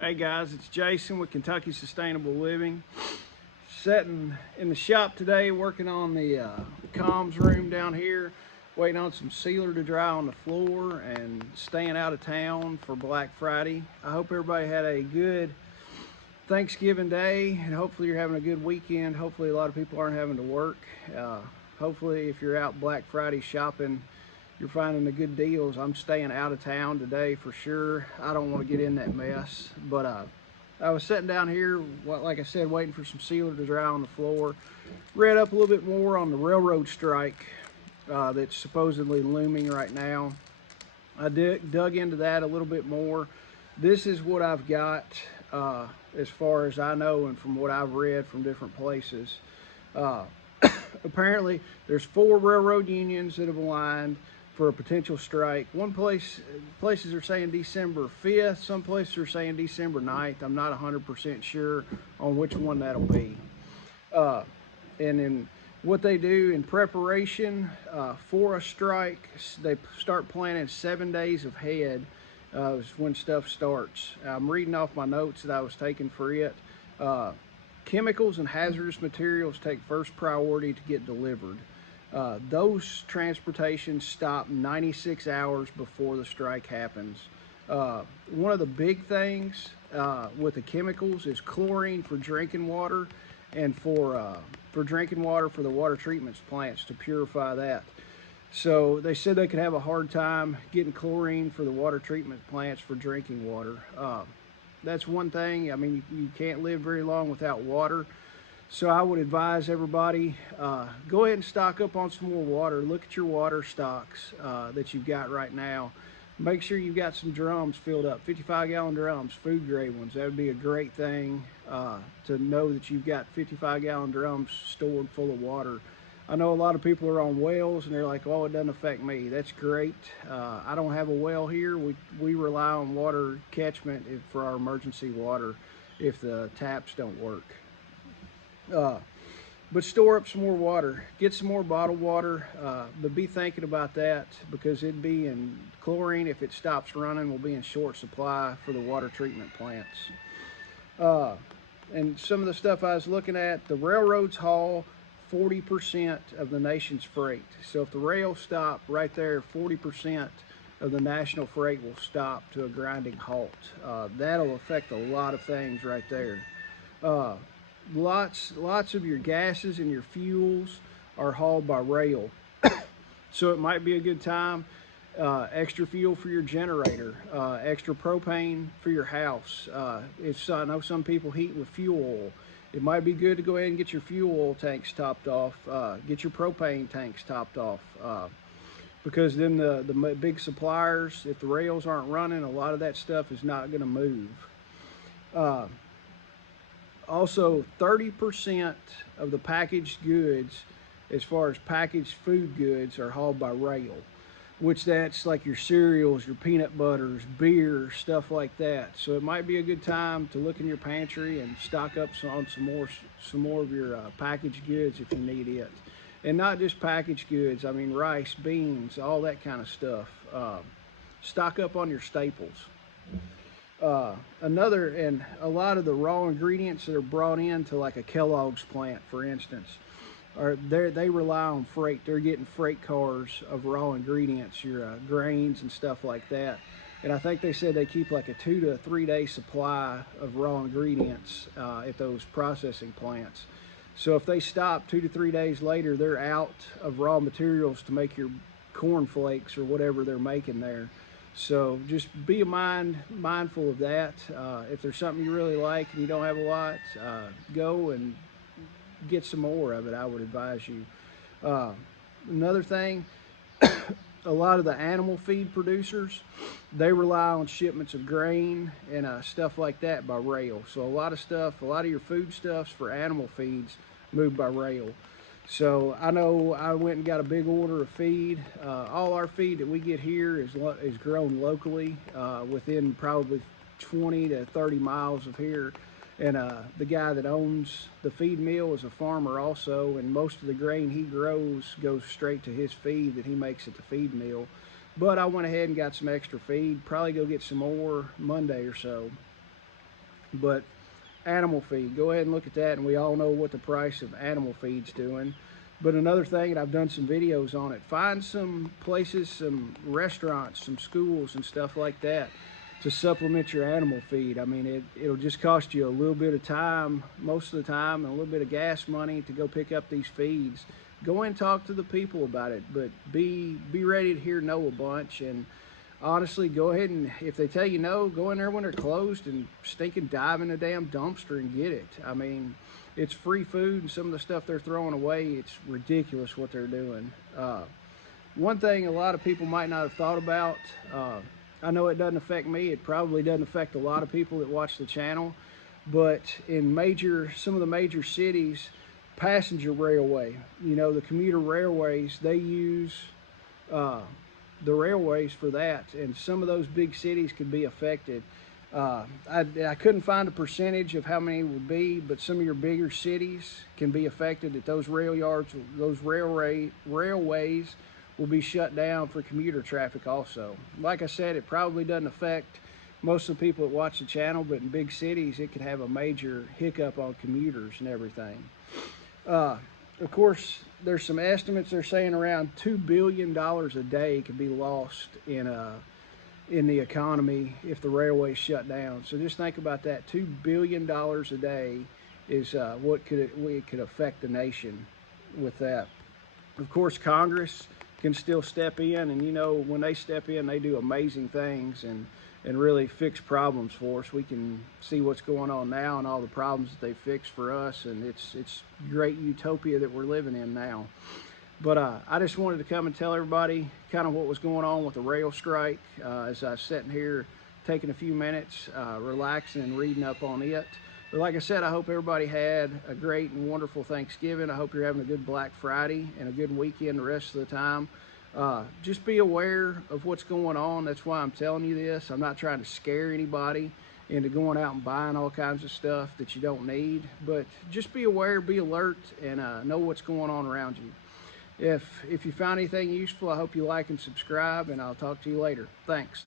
Hey guys, it's Jason with Kentucky Sustainable Living. Sitting in the shop today working on the comms room down here, waiting on some sealer to dry on the floor and staying out of town for Black Friday. I hope everybody had a good Thanksgiving Day and hopefully you're having a good weekend. Hopefully a lot of people aren't having to work. Hopefully if you're out Black Friday shopping, you're finding the good deals. I'm staying out of town today for sure. I don't want to get in that mess, but I was sitting down here, like I said, waiting for some sealer to dry on the floor. Read up a little bit more on the railroad strike that's supposedly looming right now. I dug into that a little bit more. This is what I've got as far as I know and from what I've read from different places. Apparently, there's 4 railroad unions that have aligned for a potential strike. Places are saying December 5th, some places are saying December 9th. I'm not 100% sure on which one that'll be. And then what they do in preparation for a strike, they start planning 7 days ahead is when stuff starts. I'm reading off my notes that I was taking for it. Chemicals and hazardous materials take first priority to get delivered. Those transportations stop 96 hours before the strike happens. One of the big things with the chemicals is chlorine for drinking water and for drinking water for the water treatment plants to purify that. So they said they could have a hard time getting chlorine for the water treatment plants for drinking water. That's one thing. I mean, you can't live very long without water. So I would advise everybody, go ahead and stock up on some more water. Look at your water stocks that you've got right now. Make sure you've got some drums filled up, 55-gallon drums, food grade ones. That would be a great thing to know that you've got 55-gallon drums stored full of water. I know a lot of people are on wells and they're like, oh, it doesn't affect me. That's great. I don't have a well here. We rely on water catchment for our emergency water if the taps don't work. But store up some more water. Get some more bottled water, but be thinking about that because it'd be in chlorine. If it stops running, will be in short supply for the water treatment plants. And some of the stuff I was looking at, the railroads haul 40% of the nation's freight. So if the rails stop right there, 40% of the national freight will stop to a grinding halt. That'll affect a lot of things right there. Lots of your gases and your fuels are hauled by rail. So it might be a good time, extra fuel for your generator, extra propane for your house. I know some people heat with fuel oil. It might be good to go ahead and get your fuel oil tanks topped off, get your propane tanks topped off, because then the big suppliers, if the rails aren't running, a lot of that stuff is not going to move. Also, 30% of the packaged goods, as far as packaged food goods, are hauled by rail, which that's like your cereals, your peanut butters, beer, stuff like that. So it might be a good time to look in your pantry and stock up on some more of your packaged goods if you need it. And not just packaged goods, I mean rice, beans, all that kind of stuff. Stock up on your staples. And a lot of the raw ingredients that are brought into like a Kellogg's plant, for instance, they rely on freight. They're getting freight cars of raw ingredients, your grains and stuff like that. And I think they said they keep like a 2 to 3 day supply of raw ingredients at those processing plants. So if they stop 2 to 3 days later, they're out of raw materials to make your cornflakes or whatever they're making there. So just be mindful of that. If there's something you really like and you don't have a lot, go and get some more of it. I would advise you. Another thing, a lot of the animal feed producers, they rely on shipments of grain and stuff like that by rail. So a lot of your food stuffs for animal feeds move by rail. So I know I went and got a big order of feed. All our feed that we get here is grown locally within probably 20 to 30 miles of here. And the guy that owns the feed mill is a farmer also, and most of the grain he grows goes straight to his feed that he makes at the feed mill. But I went ahead and got some extra feed, probably go get some more Monday or so. But animal feed, go ahead and look at that, and we all know what the price of animal feed's doing. But another thing, and I've done some videos on it, find some places, some restaurants, some schools and stuff like that to supplement your animal feed. I mean, it'll just cost you a little bit of time, most of the time, and a little bit of gas money to go pick up these feeds. Go and talk to the people about it, but be ready to hear no a bunch. And honestly, go ahead and, if they tell you no, go in there when they're closed and stinking dive in the damn dumpster and get it. I mean, it's free food, and some of the stuff they're throwing away, it's ridiculous what they're doing. One thing a lot of people might not have thought about, I know it doesn't affect me, it probably doesn't affect a lot of people that watch the channel, but in some of the major cities, passenger railway, you know, the commuter railways, they use the railways for that, and some of those big cities could be affected. I couldn't find a percentage of how many would be, but some of your bigger cities can be affected, that those rail yards, those railways will be shut down for commuter traffic also. Like I said, it probably doesn't affect most of the people that watch the channel, but in big cities, it could have a major hiccup on commuters and everything. Of course, there's some estimates. They're saying around $2 billion a day could be lost in the economy if the railways shut down. So just think about that. $2 billion a day is what could affect the nation with that. Of course, Congress can still step in, and you know, when they step in, they do amazing things and really fix problems for us. We can see what's going on now and all the problems that they fixed for us, and it's great utopia that we're living in now. But I just wanted to come and tell everybody kind of what was going on with the rail strike, as I was sitting here taking a few minutes, relaxing and reading up on it. But like I said, I hope everybody had a great and wonderful Thanksgiving. I hope you're having a good Black Friday and a good weekend the rest of the time. Just be aware of what's going on. That's why I'm telling you this. I'm not trying to scare anybody into going out and buying all kinds of stuff that you don't need. But just be aware, be alert, and know what's going on around you. If you found anything useful, I hope you like and subscribe, and I'll talk to you later. Thanks.